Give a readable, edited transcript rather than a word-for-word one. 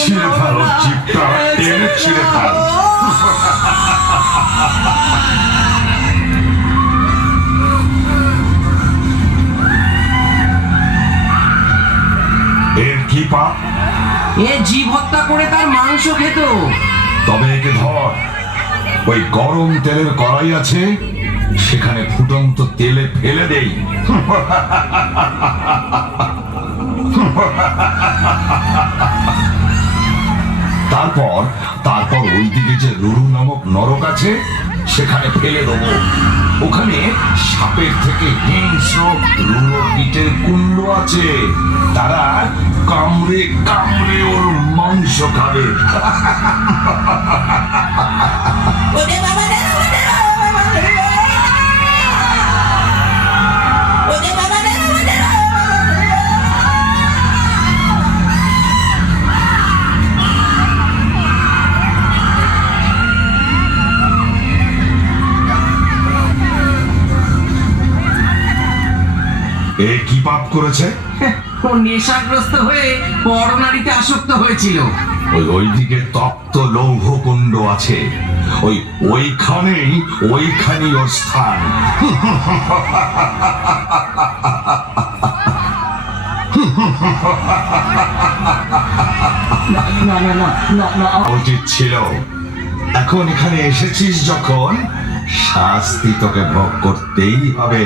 ছিঁড়ে ফেলো জিভটা, টেনে ছিঁড়ে ফেলো। এর কি পাপ? এ জীব হত্যা করে তার মাংস খেত। তবে একে ধর, ওই গরম তেলের কড়াই আছে, সেখানে ফুটন্ত তেলে ফেলে দেই। তারপর তারপর ওইদিকে যে রুরু নামক নরক আছে, সেখানে ফেলে দেবো। ওখানে সাপের থেকে হিংস্র রুরো পিঠের কুণ্ড আছে, তারা কামড়ে কামড়ে ওর মাংস খাবে। এ কি পাপ করেছে? ও নেশাগ্রস্ত হয়ে পরনারীতে আসক্ত হয়েছিল। ওইদিকে তপ্ত লৌহ কুণ্ড আছে, ওইখানেই ওর স্থান। উচিত ছিল, এখন এখানে এসেছিস যখন, শাস্তি তোকে ভোগ করতেই হবে।